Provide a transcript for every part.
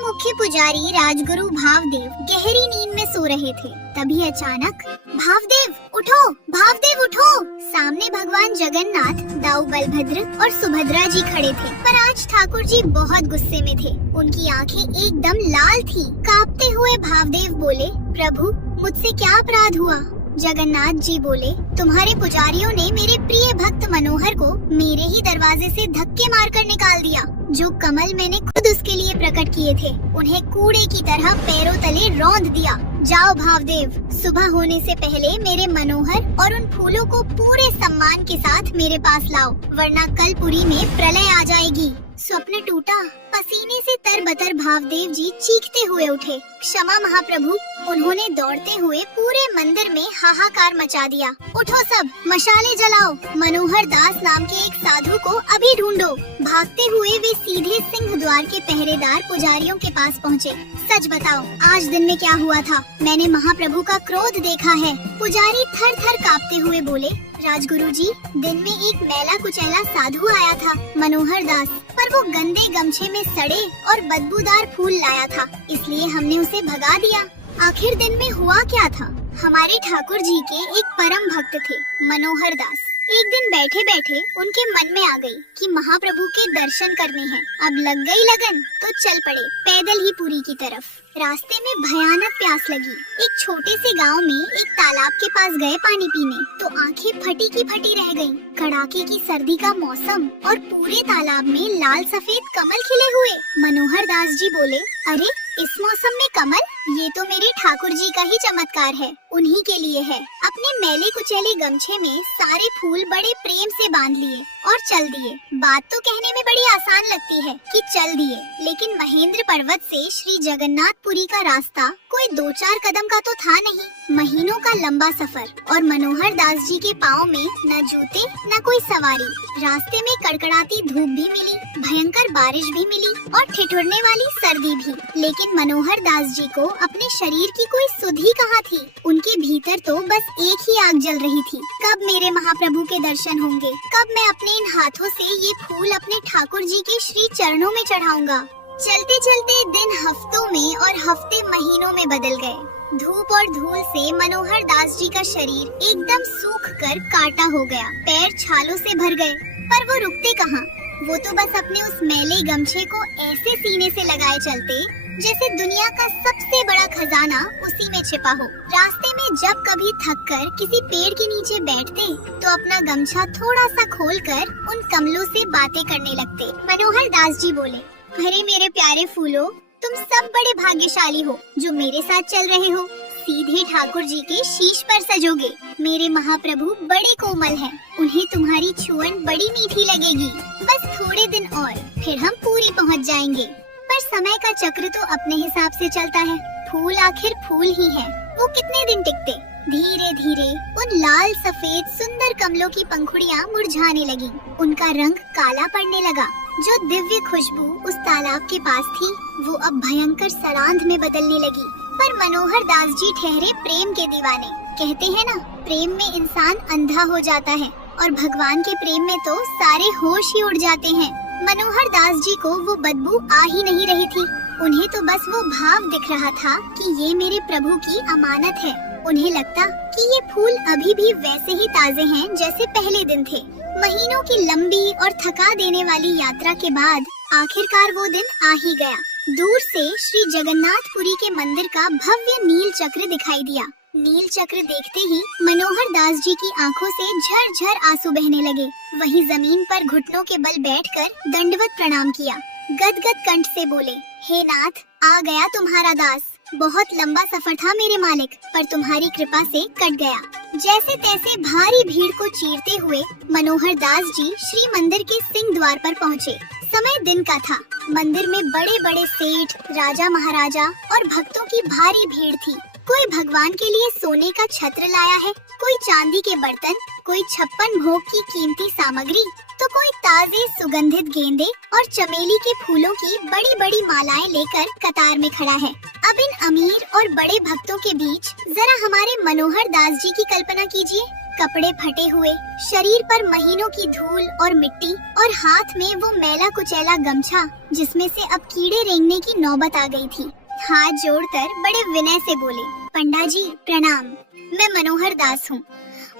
मुख्य पुजारी राजगुरु भावदेव गहरी नींद में सो रहे थे। तभी अचानक भावदेव उठो, भावदेव उठो। सामने भगवान जगन्नाथ, दाऊ बलभद्र और सुभद्रा जी खड़े थे। पर आज ठाकुर जी बहुत गुस्से में थे। उनकी आंखें एकदम लाल थी। कांपते हुए भावदेव बोले, प्रभु मुझसे क्या अपराध हुआ? जगन्नाथ जी बोले, तुम्हारे पुजारियों ने मेरे प्रिय भक्त मनोहर को मेरे ही दरवाजे से धक्के मारकर निकाल दिया। जो कमल मैंने खुद उसके लिए प्रकट किए थे, उन्हें कूड़े की तरह पैरों तले रौंद दिया। जाओ भावदेव, सुबह होने से पहले मेरे मनोहर और उन फूलों को पूरे सम्मान के साथ मेरे पास लाओ, वरना कल पुरी में प्रलय आ जाएगी। स्वप्न टूटा। पसीने से तरबतर भावदेव जी चीखते हुए उठे। क्षमा महाप्रभु। उन्होंने दौड़ते हुए पूरे मंदिर में हाहाकार मचा दिया। उठो सब, मशाले जलाओ। मनोहर दास नाम के एक साधु को अभी ढूंढो। भागते हुए वे सीधे सिंह द्वार के पहरेदार पुजारियों के पास पहुँचे। सच बताओ, आज दिन में क्या हुआ था? मैंने महाप्रभु का क्रोध देखा है। पुजारी थर थर कांपते हुए बोले, राजगुरु जी, दिन में एक मैला कुचैला साधु आया था, मनोहर दास, पर वो गंदे गमछे में सड़े और बदबूदार फूल लाया था, इसलिए हमने उसे भगा दिया। आखिर दिन में हुआ क्या था? हमारे ठाकुर जी के एक परम भक्त थे, मनोहर दास। एक दिन बैठे बैठे उनके मन में आ गई कि महाप्रभु के दर्शन करने हैं। अब लग गई लगन तो चल पड़े पैदल ही पुरी की तरफ। रास्ते में भयानक प्यास लगी। एक छोटे से गांव में एक तालाब के पास गए पानी पीने, तो आंखें फटी की फटी रह गईं। कड़ाके की सर्दी का मौसम और पूरे तालाब में लाल सफेद कमल खिले हुए। मनोहर दास जी बोले, अरे इस मौसम में कमल? ये तो मेरे ठाकुर जी का ही चमत्कार है, उन्हीं के लिए है। अपने मैले कुचैले गमछे में सारे फूल बड़े प्रेम से बांध लिए और चल दिए। बात तो कहने में बड़ी आसान लगती है कि चल दिए, लेकिन महेंद्र पर्वत से श्री जगन्नाथपुरी का रास्ता कोई 2-4 कदम का तो था नहीं, महीनों का लंबा सफर। और मनोहर दास जी के पाँव में न जूते न कोई सवारी। रास्ते में कड़कड़ाती धूप भी मिली, भयंकर बारिश भी मिली और ठिठुरने वाली सर्दी भी। लेकिन मनोहर दास जी को अपने शरीर की कोई सुध ही कहाँ थी। उनके भीतर तो बस एक ही आग जल रही थी, कब मेरे महाप्रभु के दर्शन होंगे, कब मैं अपने इन हाथों से ये फूल अपने ठाकुर जी के श्री चरणों में चढ़ाऊंगा। चलते चलते दिन हफ्तों में और हफ्ते महीनों में बदल गए। धूप और धूल से मनोहर दास जी का शरीर एकदम सूख कर काटा हो गया। पैर छालों से भर गए, पर वो रुकते कहाँ। वो तो बस अपने उस मैले गमछे को ऐसे सीने से लगाए चलते जैसे दुनिया का सबसे बड़ा खजाना उसी में छिपा हो। रास्ते में जब कभी थक कर किसी पेड़ के नीचे बैठते तो अपना गमछा थोड़ा सा खोलकर उन कमलों से बातें करने लगते। मनोहर दास जी बोले, अरे मेरे प्यारे फूलों, तुम सब बड़े भाग्यशाली हो जो मेरे साथ चल रहे हो। सीधे ठाकुर जी के शीश पर सजोगे। मेरे महाप्रभु बड़े कोमल हैं, उन्हें तुम्हारी छुअन बड़ी मीठी लगेगी। बस थोड़े दिन और, फिर हम पूरी पहुंच जाएंगे। पर समय का चक्र तो अपने हिसाब से चलता है। फूल आखिर फूल ही है, वो कितने दिन टिकते। धीरे धीरे उन लाल सफेद सुंदर कमलों की पंखुड़ियाँ मुरझाने लगी। उनका रंग काला पड़ने लगा। जो दिव्य खुशबू उस तालाब के पास थी, वो अब भयंकर सरांध में बदलने लगी। पर मनोहर दास जी ठहरे प्रेम के दीवाने। कहते हैं ना, प्रेम में इंसान अंधा हो जाता है और भगवान के प्रेम में तो सारे होश ही उड़ जाते हैं। मनोहर दास जी को वो बदबू आ ही नहीं रही थी। उन्हें तो बस वो भाव दिख रहा था कि ये मेरे प्रभु की अमानत है। उन्हें लगता कि ये फूल अभी भी वैसे ही ताजे हैं जैसे पहले दिन थे। महीनों की लंबी और थका देने वाली यात्रा के बाद आखिरकार वो दिन आ ही गया। दूर से श्री जगन्नाथपुरी के मंदिर का भव्य नील चक्र दिखाई दिया। नील चक्र देखते ही मनोहर दास जी की आंखों से झरझर आंसू बहने लगे। वहीं जमीन पर घुटनों के बल बैठकर दंडवत प्रणाम किया। गदगद कंठ से बोले, हे नाथ, आ गया तुम्हारा दास। बहुत लंबा सफर था मेरे मालिक, पर तुम्हारी कृपा से कट गया। जैसे तैसे भारी भीड़ को चीरते हुए मनोहर दास जी श्री मंदिर के सिंह द्वार पर पहुँचे। समय दिन का था। मंदिर में बड़े बड़े सेठ, राजा महाराजा और भक्तों की भारी भीड़ थी। कोई भगवान के लिए सोने का छत्र लाया है, कोई चांदी के बर्तन, कोई 56 भोग की कीमती सामग्री, तो कोई ताजे सुगंधित गेंदे और चमेली के फूलों की बड़ी बड़ी मालाएं लेकर कतार में खड़ा है। अब इन अमीर और बड़े भक्तों के बीच जरा हमारे मनोहर दास जी की कल्पना कीजिए। कपड़े फटे हुए, शरीर पर महीनों की धूल और मिट्टी और हाथ में वो मैला कुचैला गमछा जिसमें से अब कीड़े रेंगने की नौबत आ गई थी। हाथ जोड़कर बड़े विनय से बोले, पंडा जी प्रणाम, मैं मनोहर दास हूँ।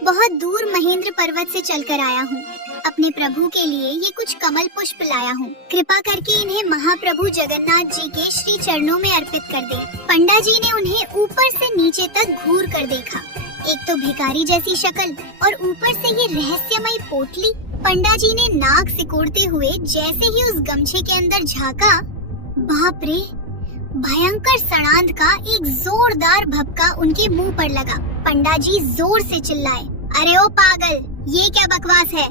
बहुत दूर महेंद्र पर्वत से चलकर आया हूँ। अपने प्रभु के लिए ये कुछ कमल पुष्प लाया हूँ। कृपा करके इन्हें महाप्रभु जगन्नाथ जी के श्री चरणों में अर्पित कर दे। पंडा जी ने उन्हें ऊपर से नीचे तक घूर कर देखा। एक तो भिखारी जैसी शक्ल और ऊपर से ये रहस्यमयी पोटली। पंडा जी ने नाक सिकोड़ते हुए जैसे ही उस गमछे के अंदर झांका, बाप रे, भयंकर सड़ांध का एक जोरदार भपका उनके मुंह पर लगा। पंडा जी जोर से चिल्लाए, अरे ओ पागल, ये क्या बकवास है?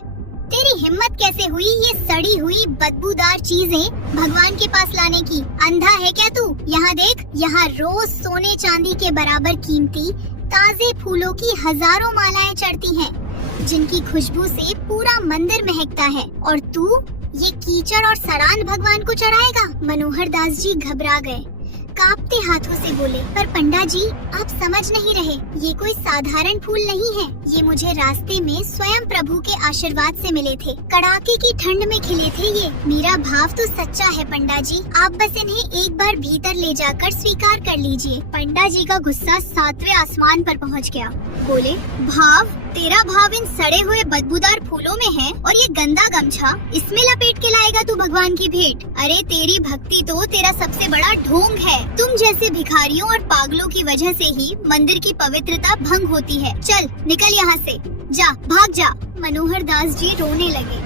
तेरी हिम्मत कैसे हुई ये सड़ी हुई बदबूदार चीजें भगवान के पास लाने की? अंधा है क्या तू? यहाँ देख, यहाँ रोज सोने चांदी के बराबर कीमती ताजे फूलों की हजारों मालाएं चढ़ती हैं, जिनकी खुशबू से पूरा मंदिर महकता है, और तू ये कीचड़ और सड़ान भगवान को चढ़ाएगा? मनोहर दास जी घबरा गए, कांपते हाथों से बोले, पर पंडा जी आप समझ नहीं रहे, ये कोई साधारण फूल नहीं है। ये मुझे रास्ते में स्वयं प्रभु के आशीर्वाद से मिले थे। कड़ाके की ठंड में खिले थे ये। मेरा भाव तो सच्चा है पंडा जी, आप बस इन्हें एक बार भीतर ले जाकर स्वीकार कर लीजिए। पंडा जी का गुस्सा 7वें आसमान पर पहुंच गया। बोले, भाव? तेरा भाव इन सड़े हुए बदबूदार फूलों में है, और ये गंदा गमछा इसमें लपेट के लाएगा तू भगवान की भेंट? अरे तेरी भक्ति तो तेरा सबसे बड़ा ढोंग है। तुम जैसे भिखारियों और पागलों की वजह से ही मंदिर की पवित्रता भंग होती है। चल निकल यहाँ से, जा, भाग जा। मनोहर दास जी रोने लगे,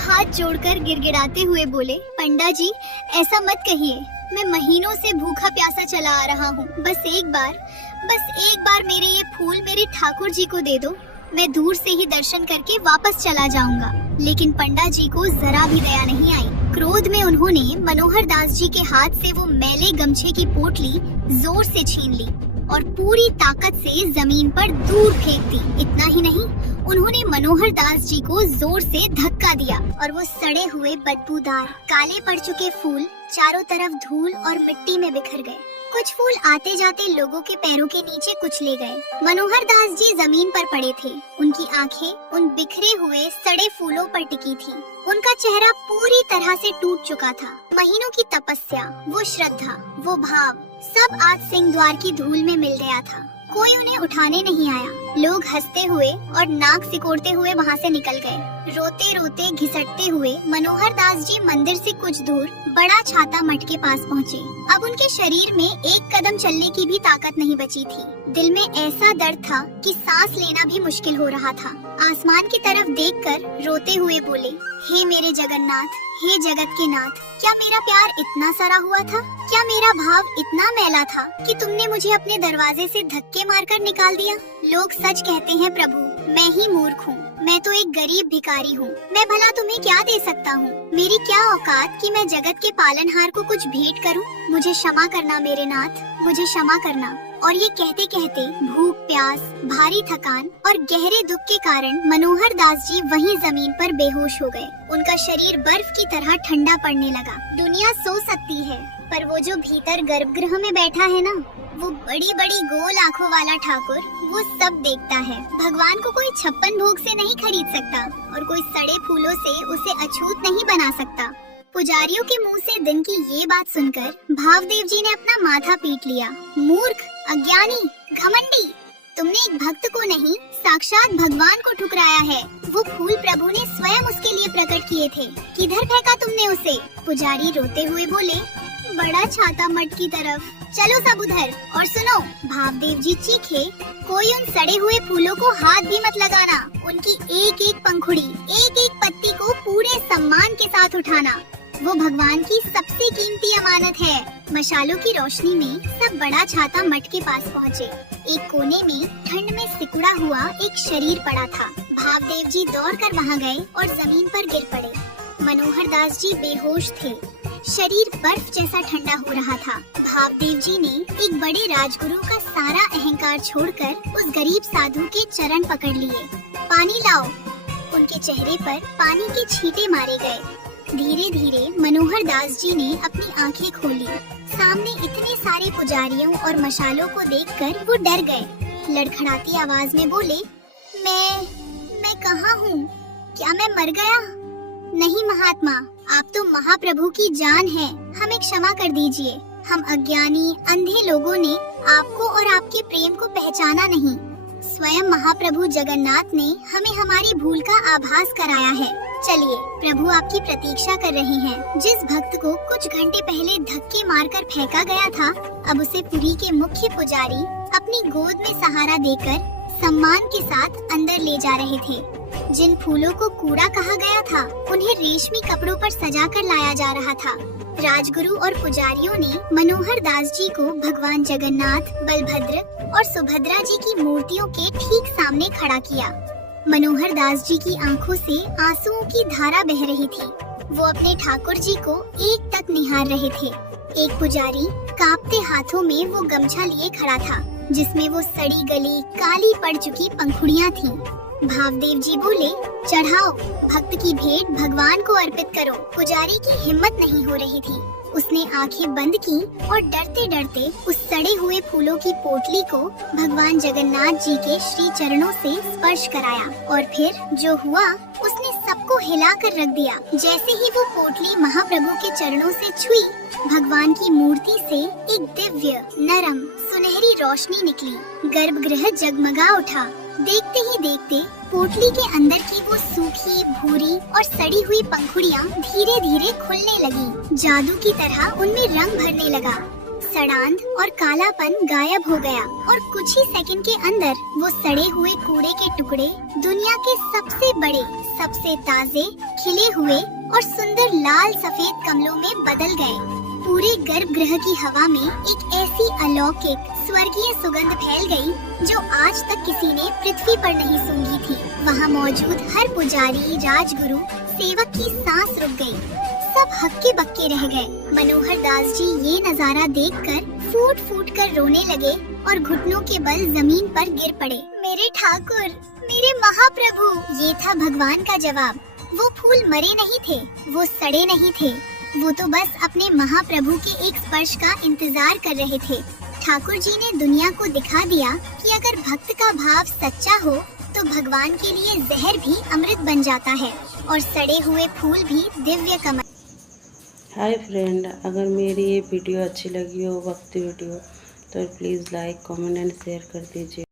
हाथ जोड़कर गिड़गिड़ाते हुए बोले, पंडा जी ऐसा मत कहिए, मैं महीनों से भूखा प्यासा चला आ रहा हूँ। बस एक बार मेरे ये फूल मेरे ठाकुर जी को दे दो, मैं दूर से ही दर्शन करके वापस चला जाऊंगा। लेकिन पंडा जी को जरा भी दया नहीं आई। क्रोध में उन्होंने मनोहर दास जी के हाथ से वो मैले गमछे की पोटली जोर से छीन ली और पूरी ताकत से जमीन पर दूर फेंक दी। इतना ही नहीं, उन्होंने मनोहर दास जी को जोर से धक्का दिया और वो सड़े हुए बदबूदार काले पड़ चुके फूल चारों तरफ धूल और मिट्टी में बिखर गए। कुछ फूल आते जाते लोगों के पैरों के नीचे कुचले गए। मनोहर दास जी जमीन पर पड़े थे। उनकी आंखें उन बिखरे हुए सड़े फूलों पर टिकी थी। उनका चेहरा पूरी तरह से टूट चुका था। महीनों की तपस्या, वो श्रद्धा, वो भाव, सब आज सिंह द्वार की धूल में मिल गया था। कोई उन्हें उठाने नहीं आया। लोग हंसते हुए और नाक सिकोड़ते हुए वहाँ से निकल गए। रोते रोते घिसटते हुए मनोहर दास जी मंदिर से कुछ दूर बड़ा छाता मठ के पास पहुँचे। अब उनके शरीर में एक कदम चलने की भी ताकत नहीं बची थी। दिल में ऐसा दर्द था कि सांस लेना भी मुश्किल हो रहा था। आसमान की तरफ देखकर रोते हुए बोले, हे मेरे जगन्नाथ, हे जगत के नाथ, क्या मेरा प्यार इतना सड़ा हुआ था? क्या मेरा भाव इतना मैला था कि तुमने मुझे अपने दरवाजे से धक्के मारकर निकाल दिया? लोग सच कहते हैं प्रभु, मैं ही मूर्ख हूँ। मैं तो एक गरीब भिखारी हूँ। मैं भला तुम्हें क्या दे सकता हूँ? मेरी क्या औकात कि मैं जगत के पालनहार को कुछ भेंट करूँ? मुझे क्षमा करना मेरे नाथ, मुझे क्षमा करना। और ये कहते कहते भूख, प्यास, भारी थकान और गहरे दुख के कारण मनोहर दास जी वहीं जमीन पर बेहोश हो गए। उनका शरीर बर्फ की तरह ठंडा पड़ने लगा। दुनिया सो सकती है, पर वो जो भीतर गर्भगृह में बैठा है ना, वो बड़ी बड़ी गोल आँखों वाला ठाकुर, वो सब देखता है। भगवान को कोई 56 भोग से नहीं खरीद सकता और कोई सड़े फूलों से उसे अछूत नहीं बना सकता। पुजारियों के मुंह से दिन की ये बात सुनकर भावदेव जी ने अपना माथा पीट लिया। मूर्ख, अज्ञानी, घमंडी, तुमने एक भक्त को नहीं, साक्षात भगवान को ठुकराया है। वो फूल प्रभु ने स्वयं उसके लिए प्रकट किए थे। किधर फेंका तुमने उसे? पुजारी रोते हुए बोले, बड़ा छाता मठ की तरफ। चलो सब उधर। और सुनो, भावदेव जी चीखे, कोई उन सड़े हुए फूलों को हाथ भी मत लगाना। उनकी एक एक पंखुड़ी, एक एक पत्ती को पूरे सम्मान के साथ उठाना। वो भगवान की सबसे कीमती अमानत है। मशालों की रोशनी में सब बड़ा छाता मठ के पास पहुँचे। एक कोने में ठंड में सिकुड़ा हुआ एक शरीर पड़ा था। भावदेव जी दौड़कर वहाँ गए और जमीन पर गिर पड़े। मनोहर दास जी बेहोश थे। शरीर बर्फ जैसा ठंडा हो रहा था। भावदेव जी ने एक बड़े राजगुरु का सारा अहंकार छोड़कर उस गरीब साधु के चरण पकड़ लिए। पानी लाओ। उनके चेहरे पर पानी के छींटे मारे गए। धीरे धीरे मनोहर दास जी ने अपनी आंखें खोली। सामने इतने सारे पुजारियों और मशालों को देखकर वो डर गए। लड़खड़ाती आवाज में बोले, मैं कहाँ हूँ? क्या मैं मर गया? नहीं महात्मा, आप तो महाप्रभु की जान हैं। हमें क्षमा कर दीजिए। हम अज्ञानी अंधे लोगों ने आपको और आपके प्रेम को पहचाना नहीं। स्वयं महाप्रभु जगन्नाथ ने हमें हमारी भूल का आभास कराया है। चलिए, प्रभु आपकी प्रतीक्षा कर रहे हैं। जिस भक्त को कुछ घंटे पहले धक्के मारकर फेंका गया था, अब उसे पुरी के मुख्य पुजारी अपनी गोद में सहारा देकर सम्मान के साथ अंदर ले जा रहे थे। जिन फूलों को कूड़ा कहा गया था, उन्हें रेशमी कपड़ों पर सजाकर लाया जा रहा था। राजगुरु और पुजारियों ने मनोहर दास जी को भगवान जगन्नाथ, बलभद्र और सुभद्रा जी की मूर्तियों के ठीक सामने खड़ा किया। मनोहर दास जी की आंखों से आंसुओं की धारा बह रही थी। वो अपने ठाकुर जी को एक टक निहार रहे थे। एक पुजारी कांपते हाथों में वो गमछा लिए खड़ा था, जिसमें वो सड़ी गली काली पड़ चुकी पंखुड़ियाँ थीं। भावदेव जी बोले, चढ़ाओ, भक्त की भेंट भगवान को अर्पित करो। पुजारी की हिम्मत नहीं हो रही थी। उसने आंखें बंद की और डरते डरते उस सड़े हुए फूलों की पोटली को भगवान जगन्नाथ जी के श्री चरणों से स्पर्श कराया। और फिर जो हुआ, उसने सबको हिला कर रख दिया। जैसे ही वो पोटली महाप्रभु के चरणों से छुई, भगवान की मूर्ति से एक दिव्य, नरम, सुनहरी रोशनी निकली। गर्भगृह जगमगा उठा। देखते ही देखते पोटली के अंदर की वो सूखी, भूरी और सड़ी हुई पंखुड़ियाँ धीरे धीरे खुलने लगी। जादू की तरह उनमें रंग भरने लगा। सड़ांध और कालापन गायब हो गया और कुछ ही सेकंड के अंदर वो सड़े हुए कूड़े के टुकड़े दुनिया के सबसे बड़े, सबसे ताजे, खिले हुए और सुंदर लाल सफेद कमलों में बदल गए। पूरे गर्भगृह की हवा में एक ऐसी अलौकिक स्वर्गीय सुगंध फैल गई, जो आज तक किसी ने पृथ्वी पर नहीं सूंघी थी। वहाँ मौजूद हर पुजारी, राजगुरु, सेवक की सांस रुक गई। सब हक्के बक्के रह गए। मनोहर दास जी ये नजारा देखकर फूट फूट कर रोने लगे और घुटनों के बल जमीन पर गिर पड़े। मेरे ठाकुर, मेरे महाप्रभु! ये था भगवान का जवाब। वो फूल मरे नहीं थे, वो सड़े नहीं थे, वो तो बस अपने महाप्रभु के एक स्पर्श का इंतजार कर रहे थे। ठाकुर जी ने दुनिया को दिखा दिया कि अगर भक्त का भाव सच्चा हो तो भगवान के लिए जहर भी अमृत बन जाता है और सड़े हुए फूल भी दिव्य कमल। हाय फ्रेंड, अगर मेरी ये वीडियो अच्छी लगी हो, भक्ति वीडियो, तो please like, comment and share कर दीजिए।